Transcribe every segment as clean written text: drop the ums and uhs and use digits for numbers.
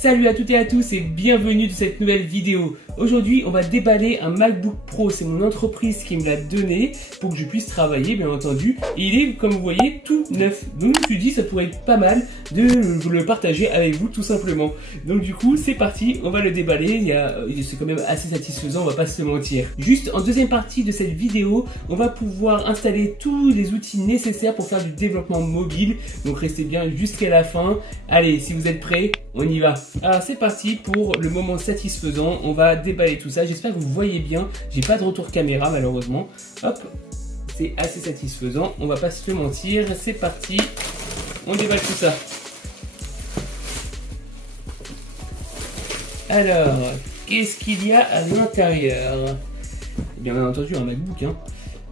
Salut à toutes et à tous et bienvenue dans cette nouvelle vidéo. Aujourd'hui on va déballer un MacBook Pro, c'est mon entreprise qui me l'a donné pour que je puisse travailler bien entendu. Et il est comme vous voyez tout neuf, donc je me suis dit ça pourrait être pas mal de le partager avec vous tout simplement. Donc du coup c'est parti, on va le déballer, c'est quand même assez satisfaisant, on va pas se mentir. Juste en deuxième partie de cette vidéo, on va pouvoir installer tous les outils nécessaires pour faire du développement mobile. Donc restez bien jusqu'à la fin. Allez, si vous êtes prêts, on y va. Alors c'est parti pour le moment satisfaisant, on va déballer tout ça, j'espère que vous voyez bien, j'ai pas de retour caméra malheureusement, hop, c'est assez satisfaisant, on va pas se mentir, c'est parti, on déballe tout ça. Alors, qu'est-ce qu'il y a à l'intérieur? Bien entendu un MacBook, hein.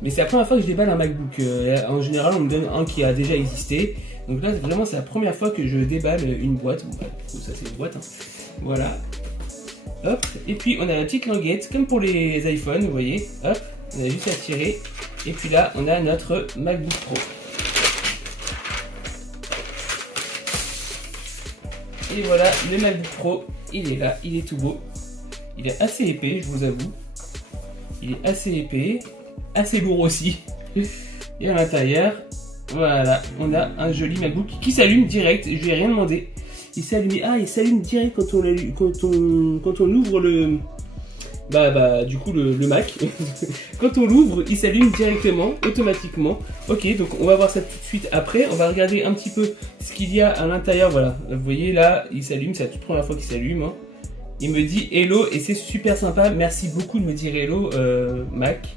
Mais c'est la première fois que je déballe un MacBook, en général on me donne un qui a déjà existé. Donc là, vraiment, c'est la première fois que je déballe une boîte. Bon, bah, ça, c'est une boîte. Hein. Voilà. Hop. Et puis, on a la petite languette, comme pour les iPhones, vous voyez. Hop. On a juste à tirer. Et puis là, on a notre MacBook Pro. Et voilà, le MacBook Pro, il est là. Il est tout beau. Il est assez épais, je vous avoue. Il est assez épais. Assez lourd aussi. Et à l'intérieur... Voilà, on a un joli MacBook qui s'allume direct, je lui ai rien demandé. Il s'allume direct quand on ouvre le... du coup le Mac. Quand on l'ouvre, il s'allume directement, automatiquement. Ok, donc on va voir ça tout de suite après. On va regarder un petit peu ce qu'il y a à l'intérieur. Voilà, vous voyez là, il s'allume, c'est la toute première fois qu'il s'allume. Hein. Il me dit hello et c'est super sympa. Merci beaucoup de me dire hello, Mac.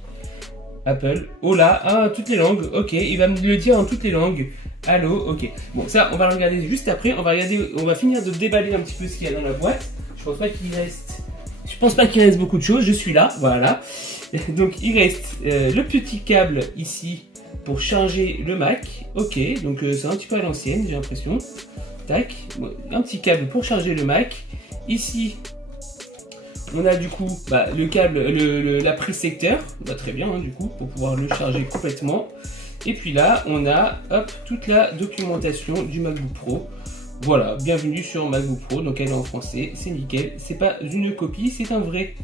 Apple, hola, ah, toutes les langues, ok, il va me le dire en toutes les langues, allô, ok. Bon, ça, on va le regarder juste après, on va finir de déballer un petit peu ce qu'il y a dans la boîte. Je pense pas qu'il reste beaucoup de choses, je suis là, voilà. Donc, il reste le petit câble ici pour charger le Mac, ok, donc c'est un petit peu à l'ancienne, j'ai l'impression. Tac, un petit câble pour charger le Mac. Ici, on a du coup le câble, la prise secteur, très bien hein, du coup, pour pouvoir le charger complètement. Et puis là, on a hop, toute la documentation du MacBook Pro. Voilà, bienvenue sur MacBook Pro, donc elle est en français, c'est nickel. C'est pas une copie, c'est un vrai.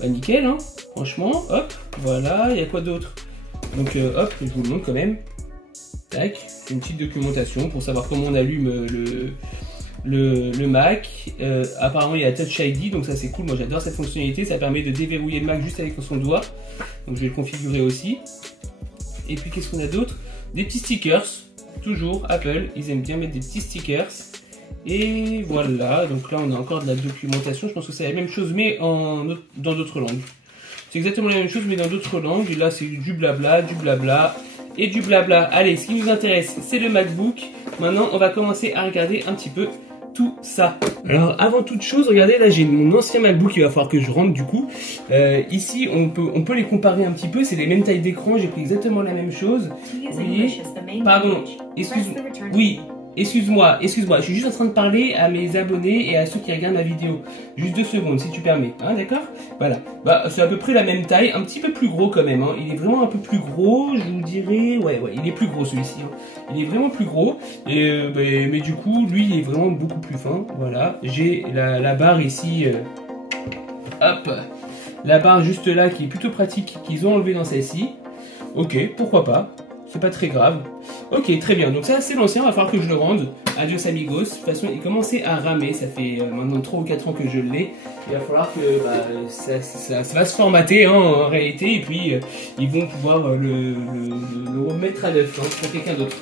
Bah nickel, hein, franchement, hop, voilà, il y a quoi d'autre? Donc hop, je vous le montre quand même. Tac, une petite documentation pour savoir comment on allume le Mac. Apparemment il y a Touch ID, donc ça c'est cool, moi j'adore cette fonctionnalité, ça permet de déverrouiller le Mac juste avec son doigt, donc je vais le configurer aussi. Et puis qu'est-ce qu'on a d'autre? Des petits stickers, toujours Apple, ils aiment bien mettre des petits stickers. Et voilà, donc là on a encore de la documentation, je pense que c'est la même chose mais dans d'autres langues. C'est exactement la même chose mais dans d'autres langues, et là c'est du blabla et du blabla. Allez, ce qui nous intéresse c'est le MacBook. Maintenant on va commencer à regarder un petit peu tout ça. Alors avant toute chose, regardez là j'ai mon ancien MacBook, il va falloir que je rentre du coup. Ici on peut les comparer un petit peu, c'est les mêmes tailles d'écran, j'ai pris exactement la même chose. Vous voyez, pardon, excuse-moi, je suis juste en train de parler à mes abonnés et à ceux qui regardent ma vidéo. Juste 2 secondes si tu permets, hein, d'accord? Voilà, c'est à peu près la même taille, un petit peu plus gros quand même, hein. Il est vraiment un peu plus gros, je vous dirais, ouais, il est plus gros celui-ci, hein. Il est vraiment plus gros, et, mais du coup, lui, il est vraiment beaucoup plus fin, voilà. J'ai la barre ici, hop, la barre juste là qui est plutôt pratique, qu'ils ont enlevé dans celle-ci. Ok, pourquoi pas. C'est pas très grave. Ok, très bien. Donc ça, c'est l'ancien. Il va falloir que je le rende. Adios amigos. De toute façon, il commençait à ramer. Ça fait maintenant 3 ou 4 ans que je l'ai. Il va falloir que ça va se formater hein, en réalité. Et puis, ils vont pouvoir le remettre à neuf hein, pour quelqu'un d'autre.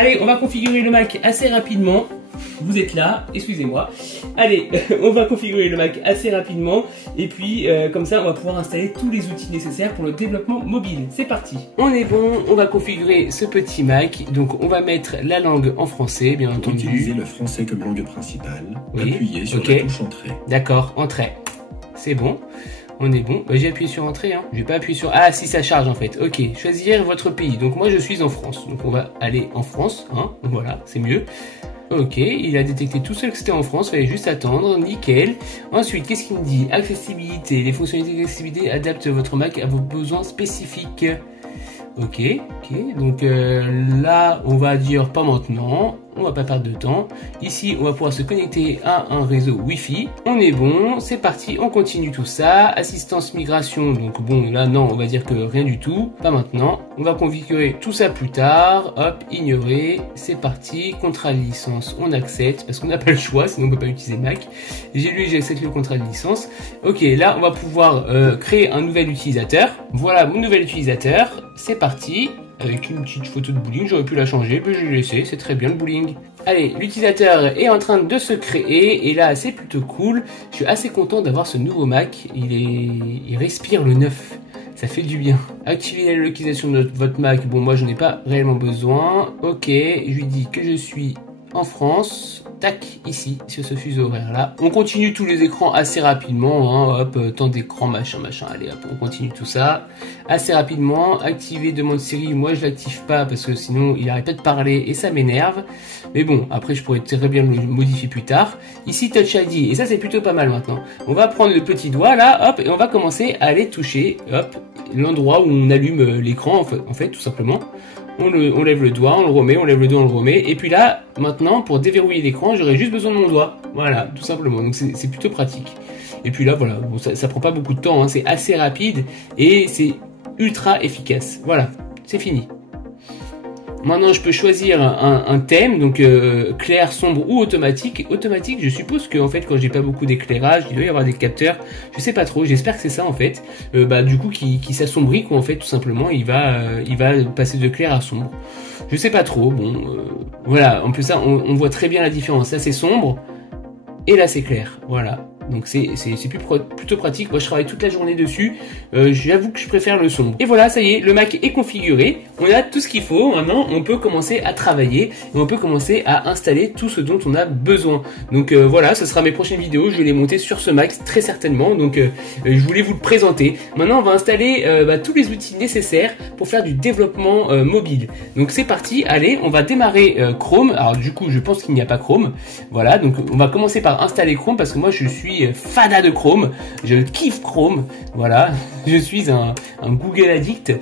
Allez, on va configurer le Mac assez rapidement. vous êtes là, excusez-moi. Allez, on va configurer le Mac assez rapidement et puis comme ça on va pouvoir installer tous les outils nécessaires pour le développement mobile. C'est parti. On est bon, on va configurer ce petit Mac. Donc on va mettre la langue en français, bien entendu. Utiliser le français comme langue principale. Oui. Appuyez sur la touche entrée. D'accord, entrée. C'est bon. On est bon. Bah, j'ai appuyé sur entrée. Hein. Je vais pas appuyer sur... Ah, si ça charge en fait. Ok. Choisir votre pays. Donc moi je suis en France. Donc on va aller en France. Hein. Voilà, c'est mieux. Ok. Il a détecté tout seul que c'était en France. Fallait juste attendre. Nickel. Ensuite, qu'est-ce qu'il me dit? Accessibilité. Les fonctionnalités d'accessibilité adaptent votre Mac à vos besoins spécifiques. Ok. Donc là, on va dire pas maintenant. On va pas perdre de temps. Ici, on va pouvoir se connecter à un réseau Wi-Fi. On est bon, c'est parti, on continue tout ça. Assistance migration, donc bon, là non, on va dire que rien du tout. Pas maintenant. On va configurer tout ça plus tard. Hop, ignorer. C'est parti. Contrat de licence, on accepte parce qu'on n'a pas le choix, sinon on peut pas utiliser Mac. J'ai lu, j'accepte le contrat de licence. Ok, là, on va pouvoir créer un nouvel utilisateur. Voilà mon nouvel utilisateur. C'est parti. Avec une petite photo de bowling, j'aurais pu la changer, mais je l'ai laissé, c'est très bien le bowling. Allez, l'utilisateur est en train de se créer, et là c'est plutôt cool. Je suis assez content d'avoir ce nouveau Mac, il respire le neuf, ça fait du bien. Activez la localisation de votre Mac, bon moi je n'en ai pas réellement besoin. Ok, je lui dis que je suis en France. Tac, ici, sur ce fuseau horaire là. On continue tous les écrans assez rapidement, hein, hop, temps d'écran, machin, allez hop, on continue tout ça. Assez rapidement, activer demande Siri, moi je l'active pas parce que sinon il arrête pas de parler et ça m'énerve. Mais bon, après je pourrais très bien le modifier plus tard. Ici Touch ID, et ça c'est plutôt pas mal maintenant. On va prendre le petit doigt là, hop, et on va commencer à aller toucher, hop, l'endroit où on allume l'écran en fait, tout simplement. On lève le doigt, on le remet, on lève le doigt, on le remet. Et puis là, maintenant, pour déverrouiller l'écran, j'aurais juste besoin de mon doigt. Voilà, tout simplement. Donc c'est plutôt pratique. Et puis là, voilà, bon, ça prend pas beaucoup de temps, hein, c'est assez rapide et c'est ultra efficace. Voilà, c'est fini. Maintenant, je peux choisir un thème, donc clair, sombre ou automatique. Automatique, je suppose que en fait, quand j'ai pas beaucoup d'éclairage, il doit y avoir des capteurs. Je sais pas trop. J'espère que c'est ça en fait. Du coup, qui s'assombrit quoi en fait, tout simplement. Il va passer de clair à sombre. Je sais pas trop. Bon, voilà. En plus ça, on voit très bien la différence. Là, c'est sombre et là, c'est clair. Voilà. Donc c'est plutôt pratique. Moi je travaille toute la journée dessus. J'avoue que je préfère le sombre. Et voilà, ça y est, le Mac est configuré. On a tout ce qu'il faut. Maintenant, on peut commencer à travailler et on peut commencer à installer tout ce dont on a besoin. Donc voilà, ce sera mes prochaines vidéos. Je vais les monter sur ce Mac très certainement. Donc je voulais vous le présenter. Maintenant, on va installer tous les outils nécessaires pour faire du développement mobile. Donc c'est parti. Allez, on va démarrer Chrome. Alors du coup, je pense qu'il n'y a pas Chrome. Voilà, donc on va commencer par installer Chrome parce que moi je suis fada de Chrome, je kiffe Chrome, voilà, je suis un Google addict,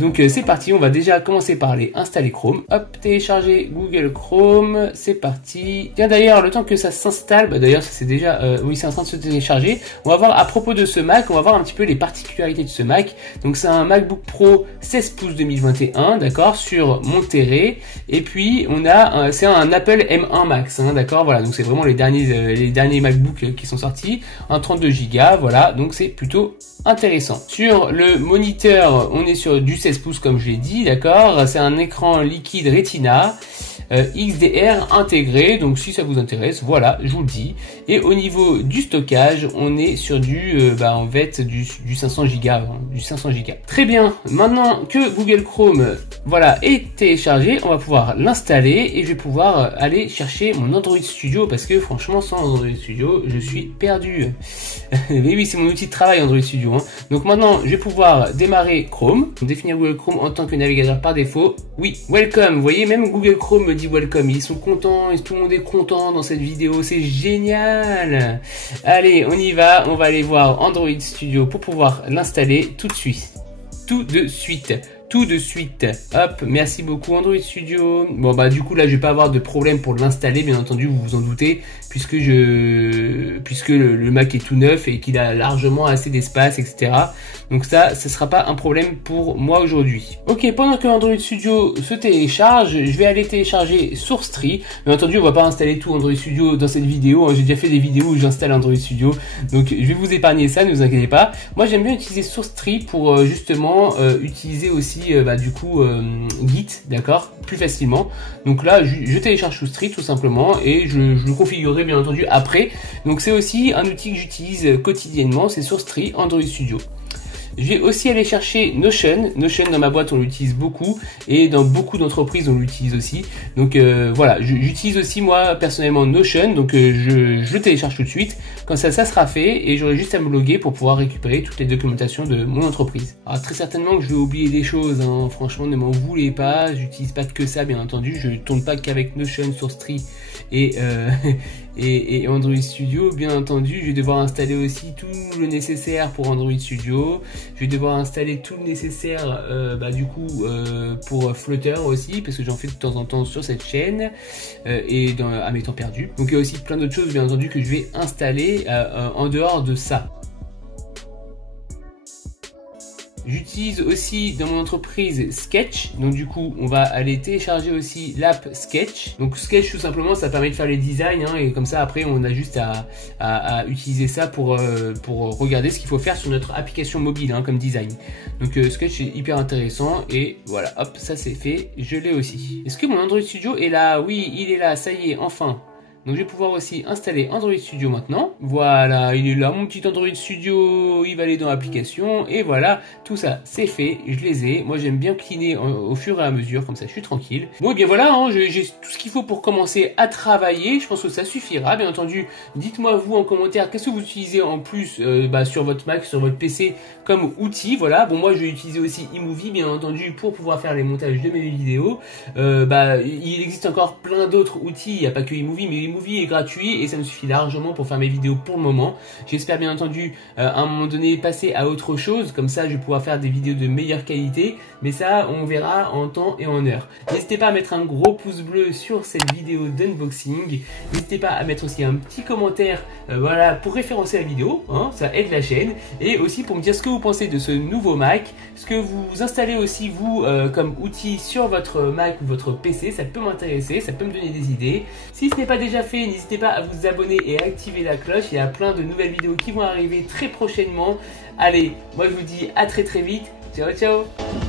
donc c'est parti, on va déjà commencer par aller installer Chrome, hop, télécharger Google Chrome, c'est parti. Tiens d'ailleurs, le temps que ça s'installe, d'ailleurs ça c'est déjà, oui c'est en train de se télécharger, on va voir à propos de ce Mac, on va voir un petit peu les particularités de ce Mac. Donc c'est un MacBook Pro 16 pouces 2021, d'accord, sur Monterey, et puis on a, c'est un Apple M1 Max, hein, d'accord, voilà, donc c'est vraiment les derniers MacBooks qui sont sortis, un 32 Go, voilà, donc c'est plutôt intéressant. Sur le moniteur, on est sur du 16 pouces comme je l'ai dit, d'accord, c'est un écran liquide Retina, XDR intégré, donc si ça vous intéresse, voilà, je vous le dis. Et au niveau du stockage, on est sur du, en fait, du 500 Go, hein, du 500 Go. Très bien, maintenant que Google Chrome, voilà, est téléchargé, on va pouvoir l'installer et je vais pouvoir aller chercher mon Android Studio parce que franchement, sans Android Studio, je suis perdu. Mais oui, c'est mon outil de travail Android Studio. Hein. Donc maintenant, je vais pouvoir démarrer Chrome, définir Google Chrome en tant que navigateur par défaut. Oui, welcome. Vous voyez, même Google Chrome me dit welcome. Ils sont contents et tout le monde est content dans cette vidéo. C'est génial. Allez, on y va. On va aller voir Android Studio pour pouvoir l'installer tout de suite. Tout de suite. Hop, merci beaucoup Android Studio. Bon du coup là je vais pas avoir de problème pour l'installer, bien entendu, vous vous en doutez, puisque le Mac est tout neuf et qu'il a largement assez d'espace, etc. Donc ça, ce sera pas un problème pour moi aujourd'hui. Ok, pendant que Android Studio se télécharge, je vais aller télécharger SourceTree. Bien entendu, on va pas installer tout Android Studio dans cette vidéo, hein. J'ai déjà fait des vidéos où j'installe Android Studio, donc je vais vous épargner ça, ne vous inquiétez pas. Moi j'aime bien utiliser SourceTree pour justement utiliser aussi aussi du coup Git, d'accord, plus facilement. Donc là je télécharge Shoestring tout simplement et je le configurerai bien entendu après. Donc c'est aussi un outil que j'utilise quotidiennement, c'est Shoestring Android Studio. Je vais aussi aller chercher Notion. Notion dans ma boîte on l'utilise beaucoup et dans beaucoup d'entreprises on l'utilise aussi. Donc voilà, j'utilise aussi moi personnellement Notion. Donc je le télécharge tout de suite. Comme ça sera fait et j'aurai juste à me loguer pour pouvoir récupérer toutes les documentations de mon entreprise. Alors très certainement que je vais oublier des choses, hein. Franchement ne m'en voulez pas. J'utilise pas que ça bien entendu. Je tourne pas qu'avec Notion, Shoestring et Android Studio. Bien entendu je vais devoir installer aussi tout le nécessaire pour Android Studio. Je vais devoir installer tout le nécessaire pour Flutter aussi parce que j'en fais de temps en temps sur cette chaîne à mes temps perdus. Donc il y a aussi plein d'autres choses bien entendu que je vais installer en dehors de ça. J'utilise aussi dans mon entreprise Sketch, donc du coup on va aller télécharger aussi l'app Sketch. Donc Sketch tout simplement ça permet de faire les designs hein, et comme ça après on a juste à utiliser ça pour regarder ce qu'il faut faire sur notre application mobile hein, comme design. Donc Sketch est hyper intéressant et voilà, hop, ça c'est fait, je l'ai aussi. Est-ce que mon Android Studio est là? Oui, il est là, ça y est, enfin. Donc je vais pouvoir aussi installer Android Studio maintenant. Voilà, il est là, mon petit Android Studio, il va aller dans l'application. Et voilà, tout ça c'est fait, je les ai. Moi j'aime bien cleaner au fur et à mesure, comme ça je suis tranquille. Bon et bien voilà, hein, j'ai tout ce qu'il faut pour commencer à travailler. Je pense que ça suffira, bien entendu. Dites-moi vous en commentaire, qu'est-ce que vous utilisez en plus sur votre Mac, sur votre PC comme outil. Voilà, bon moi je vais utiliser aussi iMovie, bien entendu, pour pouvoir faire les montages de mes vidéos. Il existe encore plein d'autres outils, il n'y a pas que iMovie, mais iMovie est gratuit et ça me suffit largement pour faire mes vidéos pour le moment. J'espère bien entendu à un moment donné passer à autre chose, comme ça je vais pouvoir faire des vidéos de meilleure qualité, mais ça on verra en temps et en heure. N'hésitez pas à mettre un gros pouce bleu sur cette vidéo d'unboxing, n'hésitez pas à mettre aussi un petit commentaire voilà, pour référencer la vidéo, hein, ça aide la chaîne, et aussi pour me dire ce que vous pensez de ce nouveau Mac, ce que vous installez aussi vous comme outil sur votre Mac ou votre PC, ça peut m'intéresser, ça peut me donner des idées. Si ce n'est pas déjà fait, n'hésitez pas à vous abonner et à activer la cloche, il y a plein de nouvelles vidéos qui vont arriver très prochainement. Allez, moi je vous dis à très vite, ciao ciao.